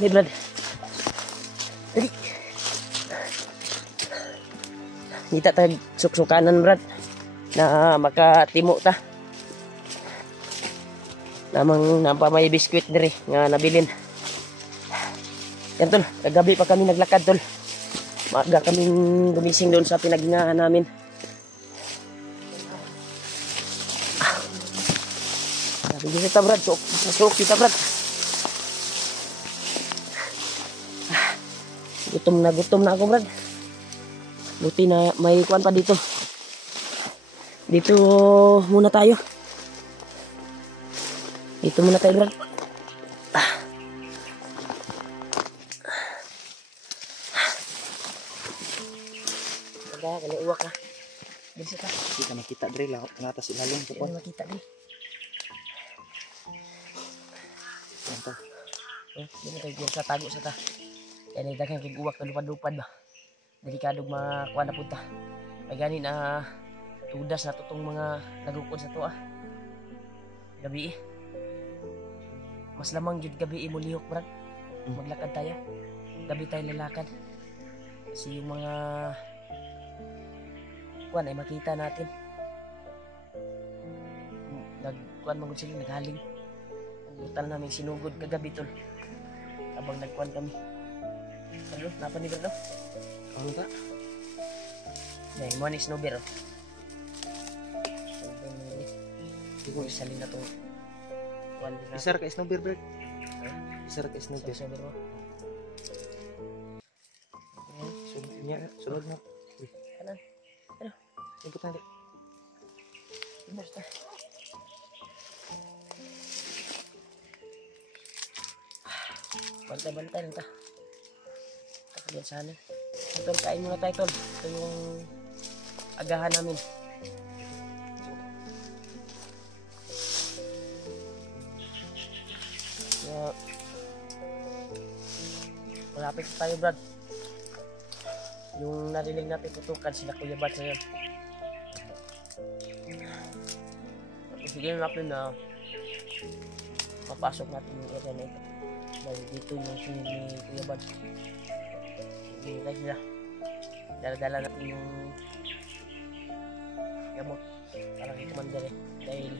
Ni Brad. Dali. Kita tayo suksukanan Brad. Na makatimo ta. Namang may biskwit diri nga nabilin. Yan tol, kagabi pa kami naglakad tol. Maaga kaming gumising doon sa pinaghingahan namin. Sabi kita Brad, suok kita Brad. Gutom na ako Brad. Buti na may kuwan pa dito. Dito muna tayo. Dito muna tayo Brad. Kada kali uwak na. Bisa ka. Hindi ka makita dre lang ngatas ilalong sa Hindi makita dre. Ito. Dili tayo sa tago sa ta. Kaya nagdagang kay uwak na lupad-lupad ba. Delikadong makuha na punta. May gani na tudas na tutong mga nagukod sa to gabi mas lamang jud gabi mo lihok Brad. Maglakad tayo. Gabi tayo lalakad. Kasi yung mga kuan ay makita natin. Nagkuan magud sila naghaling. Ang utan namin sinugod kagabi tol. Habang nagkuan kami. Ano? Napa ni Brad? Ano ta? Dahil mo ni snowbear. Hindi ko isalin na itong Isar ka snowbear Brad. Isar ka snowbear. Snowbear mo. Sunod na. Kanan. Ano? Ikot na rin. Basta. Bantay-bantay lang ta. Takagyan sana. Tol, kain muna tayo tol. Ito yung agahan namin. Malapit tayo Brad. Yung narinig natin tutukan sila Kuya Bats na yun. Sige natin na mapasok natin yung area na ito. Dahil dito yung swimming ni Kuya Bats. Sige tayo sila. Dala-dala natin yung gamot para kay Commander dahil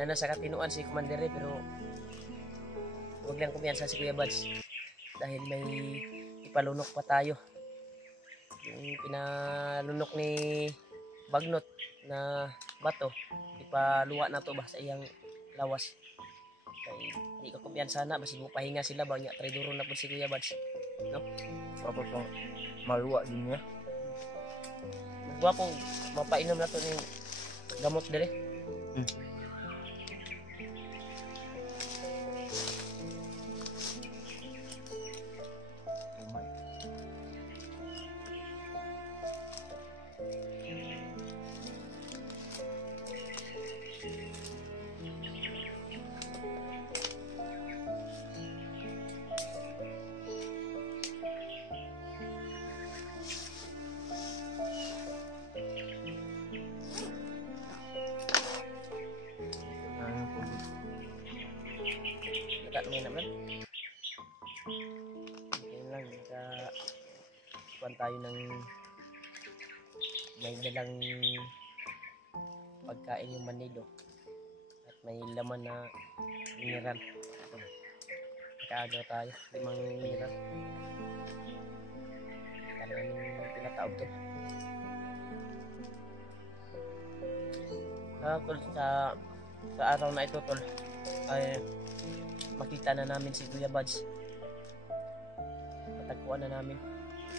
nasa katinuan si Commander pero huwag lang kumpiyansa si Kuya Buds dahil may ipalunok pa tayo. Yung pinalunok ni Bagnot na bato ipaluwa na to ba sa iyang lawas kaya hindi ko kumpiyansa na basi mo pahinga sila ba niya triduro na po si Kuya Buds no? Tapos lang maluwa din niya. Magwa pong mapainom na to ng gamot dali. May naman. Okay lang, nakakuhan tayo ng may dalang pagkain yung manido at may laman na mineral. Nakaagaw tayo, 5 mineral. Kailangan pinataog to. Tol, sa araw na ito tol ay makita na namin si Kuya Buds. Matagpuan na namin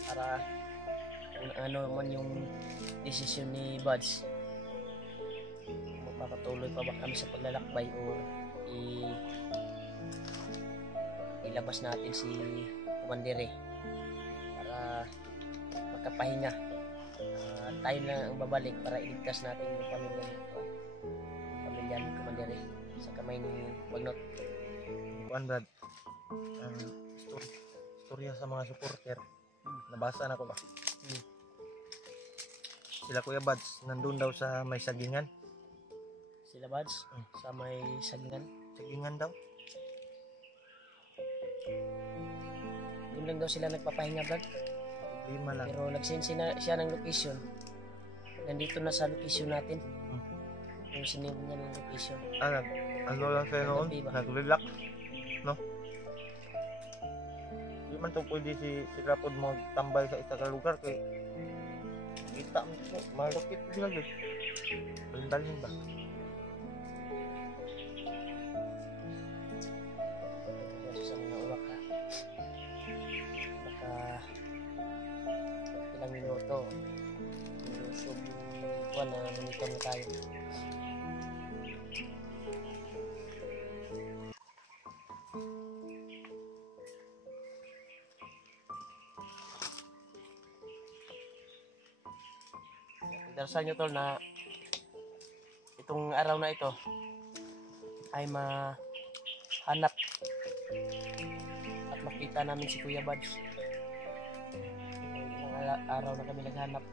para kung ano man yung desisyon ni Buds. Magpapatuloy pa ba kami sa paglalakbay o ilabas natin si Commander para makapahinga. Tayo na ang babalik para iligtas natin yung pamilya ni Commander sa kamay ni Bagnot. Kuan Brad, istorya sa mga supporter. Nabasa na ko ba? Sila Kuya Buds nandun daw sa may sagingan. Sila Buds sa may sagingan. Sagingan daw. doon lang daw sila nagpapahinga Brad. Problema lang. Pero nag-send siya ng location. Nandito na sa location natin. Yung sinend niya ng location. Ano lang sa'yo noon? Gabi ba? Nag-relax. No? Di man to pwede si Rapod mo tambay sa isa ka lugar kay kita mo po, malupit sila guys. Balin ba? Sa mga uwak ha. Baka ilang minuto. Ilusog yung kuwan na monitor na tayo. Darasan nyo tol na itong araw na ito ay mahanap at makita namin si Kuya Buds. Ilang araw na kami naghanap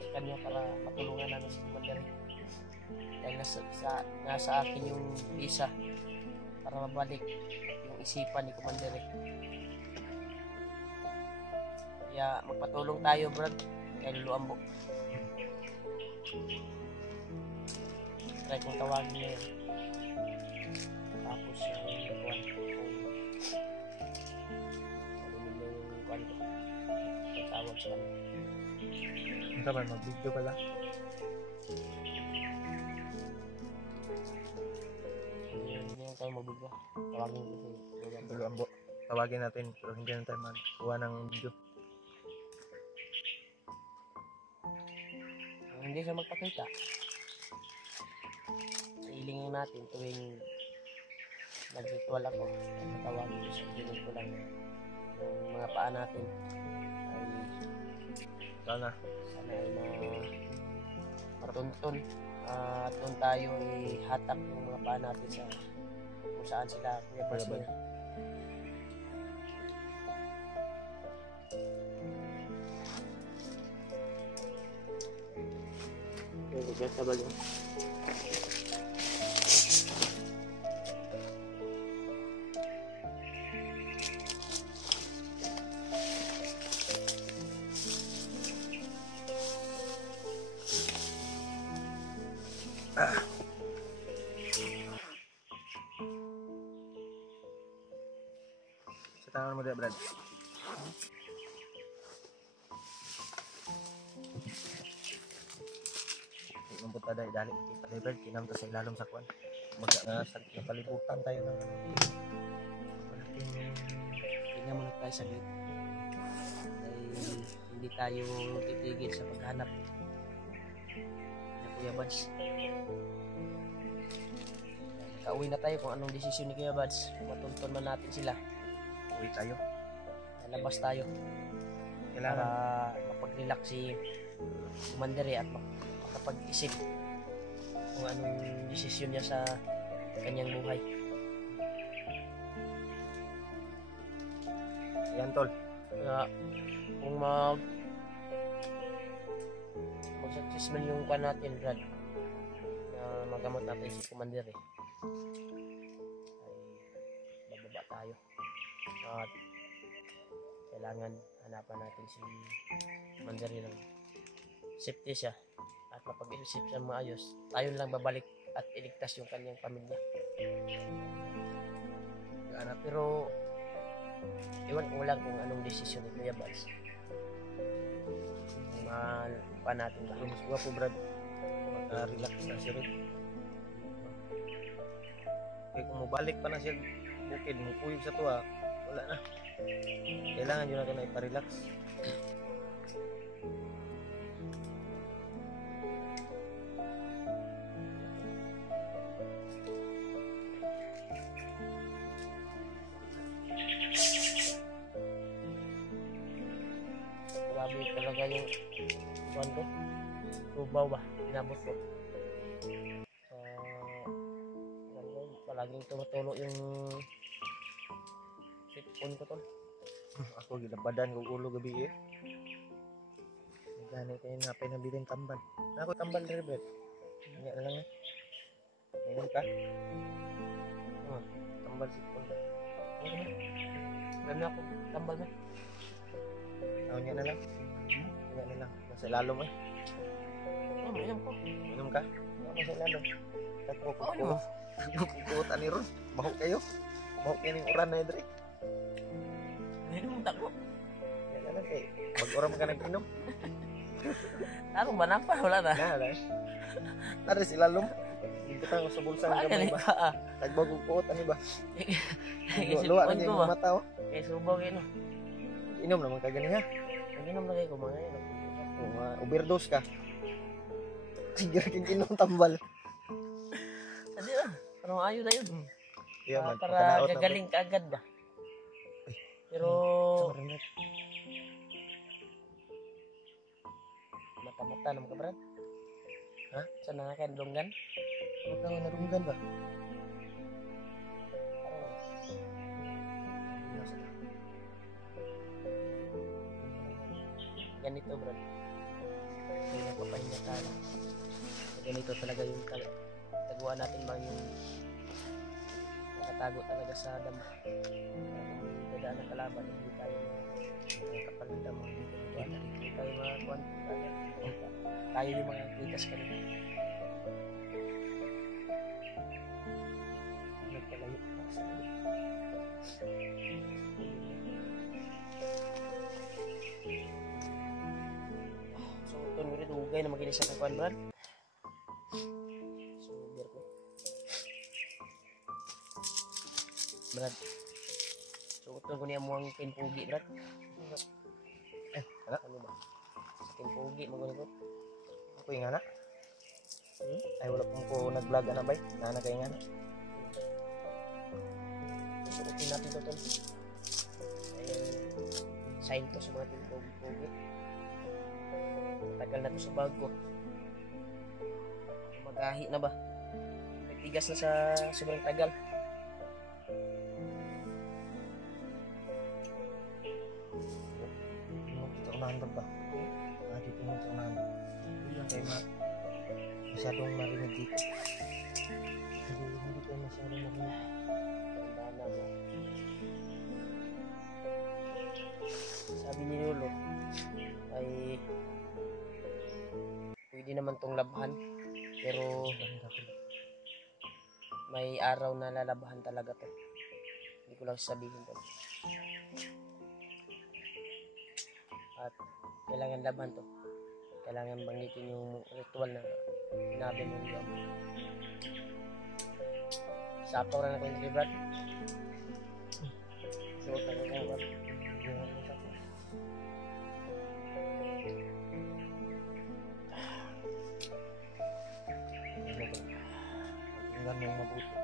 sa kanya para matulungan namin si Commander. Dahil nasa akin yung visa para mabalik yung isipan ni Commander. Kaya magpatulong tayo Brad kay Luluambo. Try kong tawagin niya yun. Tapos yung kuwan kung ano yung tawag sa kanya. Ang tama, mag-video pala. Hindi na tayo mabigla. Tawagin ko si Kuya. Pero ambo, tawagin natin pero hindi na tayo magkuha ng video. Hindi siya magpakita. Hilingin natin tuwing nag-ritual ako. Tawagin ko siya. Hiling ko lang yung mga paa natin ay Sana ay matuntun at doon tayo ay hatak yung mga paa natin sa kung saan sila Kuya Buds niya. Bigat ka ba yun? sa tangan mo dyan, Brad. Pumunta dahil dali kita level kinam to sa ilalom sa kuan magka nga sa napalibutan tayo ng malaking Tingnan muna tayo saglit. Dahil hindi tayo titigil sa paghanap ni Kuya Buds. Kauwi na tayo kung anong desisyon ni Kuya Buds. Matuntun man natin sila. uwi tayo. Lalabas tayo para Kailangan mapag-relax si Commander at makapag-isip kung anong desisyon niya sa kanyang buhay. yan tol. Kaya kung mag-success man yung pan natin Brad na magamot natin si Commander ay bababa tayo at kailangan hanapan natin si Commander ng safety siya at mapag-isip siya maayos. Tayo lang babalik at iligtas yung kanyang pamilya. Pero iwan ko lang kung anong desisyon ni Kuya Buds. Mahal pa natin ba? Mas gwapo Brad. Maka-relax na siya rin. Kaya kung mabalik pa na siya bukid, mukuyog sa tuwa, wala na. Kailangan yun natin na iparelax. Grabe talaga yung kuwan ko. Tubaw ba? Inabot ko. Palaging tumutulo yung sipon ko tol. Ako gilabadan ko ulo gabi eh. Gani kayo na pinabiling tambal. Ako tambal rin Brad. Nga na lang eh. Ngayon ka? Tambal sipon. Gano'n ako. Tambal na. niya na lang. Niya na lang. Nasa ilalom eh. Inom ko. Inom ka? Nasa ilalom. Takbo ko Ano? Kukutan ni Ron. Mahok kayo. Mahok yan yung uran na yun. Inom tako. Yan na lang eh. Mag-oram ka nag-inom. Tarong ba napa? Wala na. Na. Nara sila lum. Dito tayo sa bulsa ng gamay Magaling ba? ka ah. Tagbagugkuot ano ba? Isip Luwa ko na yung ba? mata oh. Kaya subaw kayo no. Inom naman ka ganun ha. Nag-inom na kayo kumangay no. Kung overdose ka. Sige rin inom tambal. Hindi ah. Parang ayaw na yun. Kaya man. Para pagkanaot na- gagaling ka agad ba? Pero Sorry, Brad. mata-mata naman ka brad. Ha? Saan na kayo donggan? Huwag kang narunggan ba? Ganito brad. May nagpapahinga tayo. Ganito talaga yung taguan natin ba yung nakatago talaga sa dama. Kung dadaan ng kalaban, hindi tayo nakapalanda mo. Hindi tayo makakuan. Tayo yung mga kitas kanina. Nagpalayo pa sa so, ito nyo rin, hugay na maginis sa kuan brad. So, beer ko. Brad. So, ito ko niya mo ang pinpugi, brad. Ano ba? Sa pinpugi, magunin ko. Ako yung anak. Ay wala pong ko nag-vlog na ba? Nana kayo nga na. Susukutin natin ito, tol. Sign to sa mga pinpugi. Tagal na to sa bag ko. Mag-ahi na ba? Nagtigas na sa sobrang tagal. Dito unahan ba? Dito mo sa unahan. Hindi lang kayo masyadong marinig dito. Hindi kayo masyadong marinig. Tandaan na mo. Sabi ni Lolo ay pwede naman tong labahan pero may araw na lalabahan talaga to. Hindi ko lang sasabihin to. At kailangan laban to. Kailangan banggitin yung ritual na sinabi mo yun. Sapaw na natin kay Brad. Suot na rin Brad. Tingnan mo yung mabuti.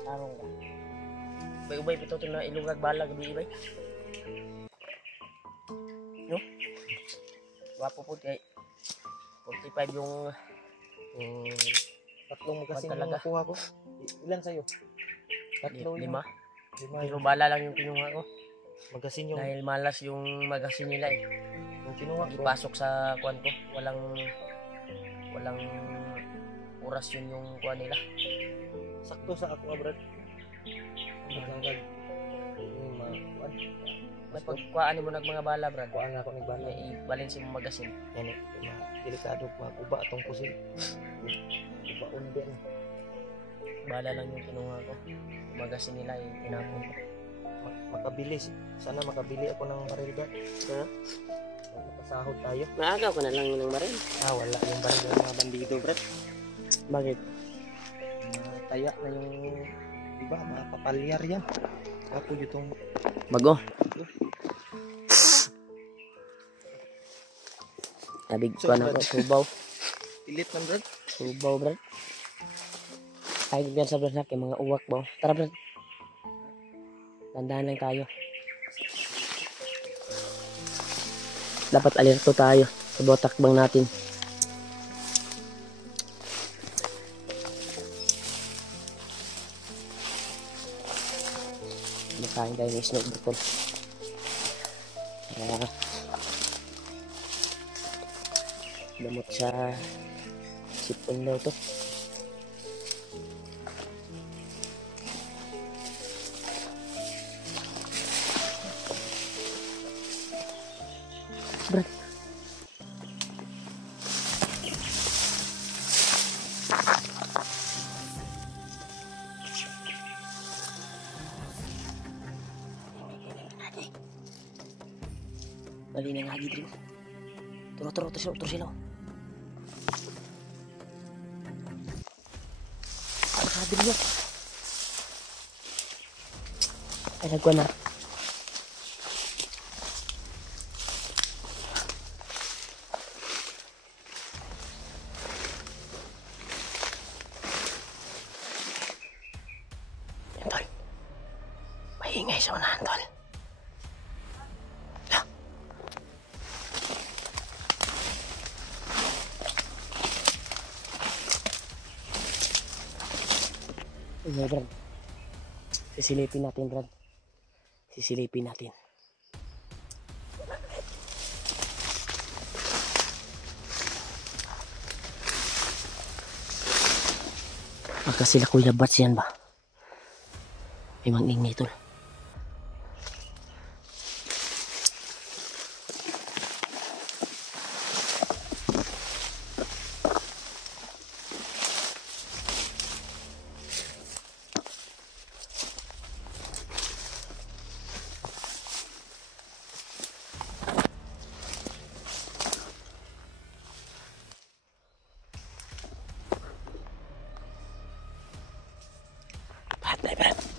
Tarong ka. Ubay-ubay pito ito na ilungag bala gabi ibay. No? Wapo po kay 45 yung Tatlong magasin yung talaga. nakuha ko. Ilan sa'yo? Tatlo yung 5. lima Pero yung bala lang yung kinuha ko. magasin yung Dahil malas yung magasin nila eh. kinuha ko. Ipasok sa kuan ko. Walang oras yun yung kuan nila. Sakto sa ako, Brad. Magagag. Yung mga kuan. Mas pagkuhaan mo mga bala, Brad. Kuan ako nagbala. May ibalin si mo magasin. Yan eh. Mga delikado mag-uba atong pusil. Uba undi na. Bala lang yung kinuha ko. Yung magasin nila eh, tinapon ko. Makabili. Sana makabili ako ng marilga. Ha? Makasahod tayo. Maagaw ka na lang ng maril. Wala yung baril ng mga bandido, Brad. Bakit? Taya na yung iba, mga papalyar yan. Ako itong Bago. Abig ko na ko. Subaw. pilit man, Brad. Subaw, Brad. Ay, ganyan sa Brad sa mga uwak ba. Tara, Brad. Tandaan lang tayo. Dapat alerto tayo sa bawat takbang natin. Kumakain tayo ng snow butol. Damot sa sipon daw to. Brad. Dali na nga gidrin. Turo sila. Sabi mo. Ay, nagwa na. Tol. Maingay sa unahan, Tol. Okay, Brad. Sisilipin natin, Brad. Sisilipin natin. Baka sila Kuya Bats yan ba? May mangingay, Tol. Brad.